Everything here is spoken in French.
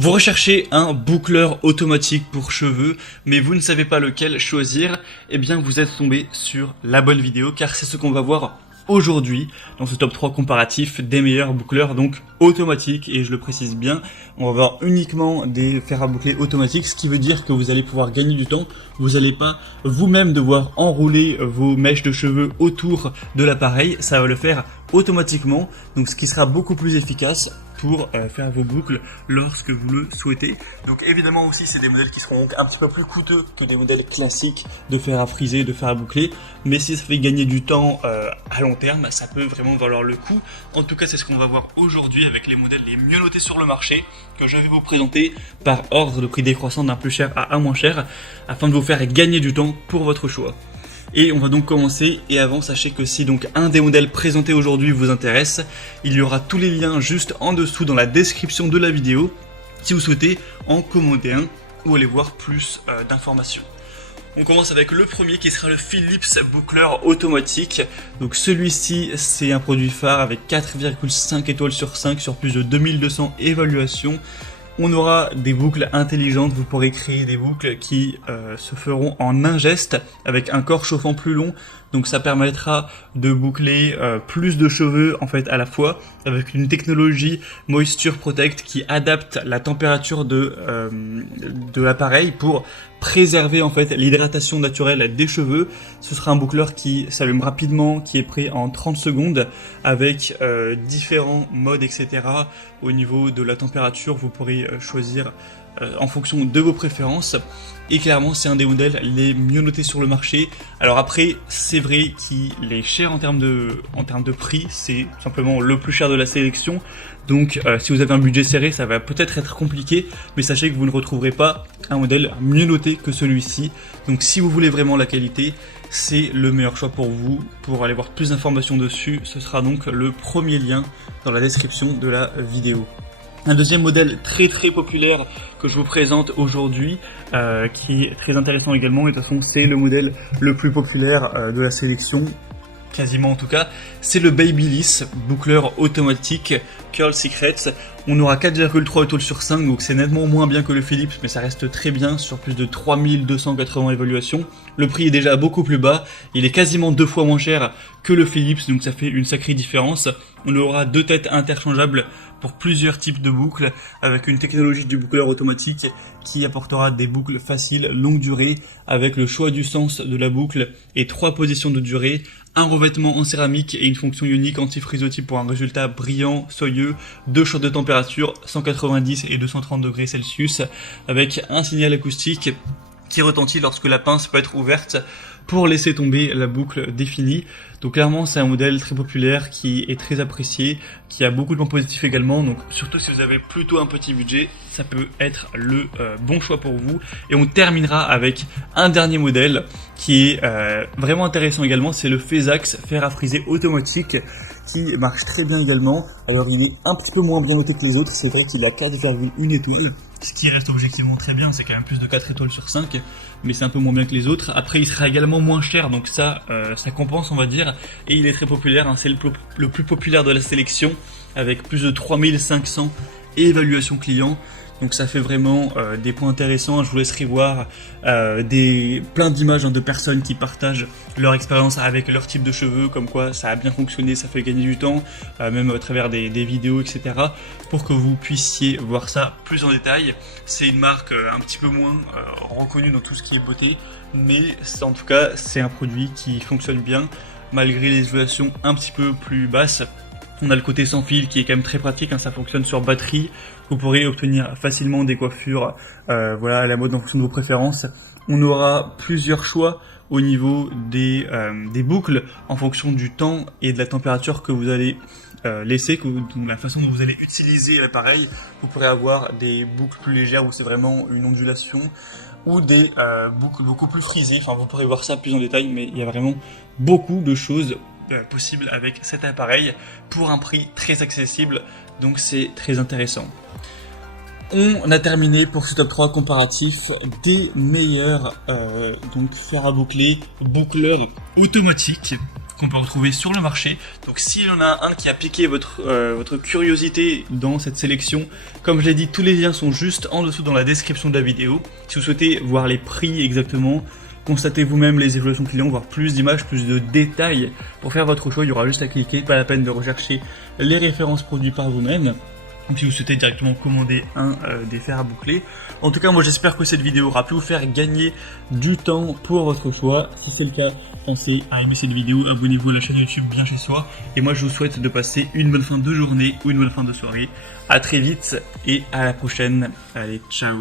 Vous recherchez un boucleur automatique pour cheveux, mais vous ne savez pas lequel choisir, eh bien vous êtes tombé sur la bonne vidéo, car c'est ce qu'on va voir aujourd'hui dans ce top 3 comparatif des meilleurs boucleurs donc automatiques, et je le précise bien, on va voir uniquement des fers à boucler automatiques, ce qui veut dire que vous allez pouvoir gagner du temps, vous n'allez pas vous-même devoir enrouler vos mèches de cheveux autour de l'appareil, ça va le faire automatiquement, donc ce qui sera beaucoup plus efficace pour faire vos boucles lorsque vous le souhaitez. Donc évidemment aussi c'est des modèles qui seront donc un petit peu plus coûteux que des modèles classiques de fer à friser, de fer à boucler, mais si ça fait gagner du temps à long terme, ça peut vraiment valoir le coup. En tout cas c'est ce qu'on va voir aujourd'hui avec les modèles les mieux notés sur le marché, que je vais vous présenter par ordre de prix décroissant d'un plus cher à un moins cher, afin de vous faire gagner du temps pour votre choix. Et on va donc commencer, et avant sachez que si donc un des modèles présentés aujourd'hui vous intéresse, il y aura tous les liens juste en dessous dans la description de la vidéo si vous souhaitez en commander un ou aller voir plus d'informations. On commence avec le premier qui sera le Philips boucleur automatique. Donc celui-ci c'est un produit phare avec 4,5 étoiles sur 5 sur plus de 2200 évaluations. On aura des boucles intelligentes, vous pourrez créer des boucles qui se feront en un geste avec un corps chauffant plus long. Donc ça permettra de boucler plus de cheveux en fait à la fois avec une technologie Moisture Protect qui adapte la température de l'appareil pour préserver en fait l'hydratation naturelle des cheveux. Ce sera un boucleur qui s'allume rapidement, qui est prêt en 30 secondes avec différents modes etc. Au niveau de la température, vous pourrez choisir en fonction de vos préférences, et clairement c'est un des modèles les mieux notés sur le marché. Alors après c'est vrai qu'il est cher en termes de prix, c'est simplement le plus cher de la sélection, donc si vous avez un budget serré ça va peut-être être compliqué, mais sachez que vous ne retrouverez pas un modèle mieux noté que celui-ci. Donc si vous voulez vraiment la qualité, c'est le meilleur choix pour vous. Pour aller voir plus d'informations dessus, ce sera donc le premier lien dans la description de la vidéo. Un deuxième modèle très populaire que je vous présente aujourd'hui, qui est très intéressant également, et de toute façon c'est le modèle le plus populaire de la sélection, quasiment en tout cas, c'est le Babyliss boucleur automatique Curl Secrets. On aura 4,3 étoiles sur 5, donc c'est nettement moins bien que le Philips, mais ça reste très bien sur plus de 3280 évaluations. Le prix est déjà beaucoup plus bas, il est quasiment 2 fois moins cher que le Philips, donc ça fait une sacrée différence. On aura 2 têtes interchangeables pour plusieurs types de boucles, avec une technologie du boucleur automatique qui apportera des boucles faciles, longue durée, avec le choix du sens de la boucle et 3 positions de durée, un revêtement en céramique et une fonction ionique anti-frisottis pour un résultat brillant, soyeux, 2 choix de température, 190 et 230 degrés Celsius, avec un signal acoustique qui retentit lorsque la pince peut être ouverte pour laisser tomber la boucle définie. Donc clairement c'est un modèle très populaire qui est très apprécié, qui a beaucoup de points positifs également, donc surtout si vous avez plutôt un petit budget, ça peut être le bon choix pour vous. Et on terminera avec un dernier modèle qui est vraiment intéressant également, c'est le Phasax fer à friser automatique, qui marche très bien également. Alors il est un petit peu moins bien noté que les autres, c'est vrai qu'il a 4,1 étoiles, ce qui reste objectivement très bien, c'est quand même plus de 4 étoiles sur 5, mais c'est un peu moins bien que les autres. Après il sera également moins cher, donc ça compense on va dire, et il est très populaire, hein. C'est le plus populaire de la sélection, avec plus de 3500 évaluations clients. Donc ça fait vraiment des points intéressants. Je vous laisserai voir plein d'images de personnes qui partagent leur expérience avec leur type de cheveux, comme quoi ça a bien fonctionné, ça fait gagner du temps, même à travers des vidéos, etc. pour que vous puissiez voir ça plus en détail. C'est une marque un petit peu moins reconnue dans tout ce qui est beauté, mais en tout cas c'est un produit qui fonctionne bien, malgré les évaluations un petit peu plus basses. On a le côté sans fil qui est quand même très pratique, hein, ça fonctionne sur batterie. Vous pourrez obtenir facilement des coiffures voilà, à la mode en fonction de vos préférences. On aura plusieurs choix au niveau des boucles en fonction du temps et de la température que vous allez laisser, la façon dont vous allez utiliser l'appareil. Vous pourrez avoir des boucles plus légères où c'est vraiment une ondulation, ou des boucles beaucoup plus frisées. Enfin, vous pourrez voir ça plus en détail, mais il y a vraiment beaucoup de choses possible avec cet appareil pour un prix très accessible, donc c'est très intéressant. On a terminé pour ce top 3 comparatif des meilleurs donc fer à boucler boucleurs automatiques. qu'on peut retrouver sur le marché. Donc s'il y en a un qui a piqué votre curiosité dans cette sélection, comme je l'ai dit, tous les liens sont juste en dessous dans la description de la vidéo. Si vous souhaitez voir les prix exactement, constatez vous-même les évolutions clients, voir plus d'images, plus de détails pour faire votre choix, il y aura juste à cliquer, pas la peine de rechercher les références produits par vous-même. Si vous souhaitez directement commander un des fers à boucler. En tout cas, moi j'espère que cette vidéo aura pu vous faire gagner du temps pour votre choix. Si c'est le cas, pensez à aimer cette vidéo, abonnez-vous à la chaîne YouTube Bien Chez Soi. Et moi je vous souhaite de passer une bonne fin de journée ou une bonne fin de soirée. À très vite et à la prochaine. Allez, ciao.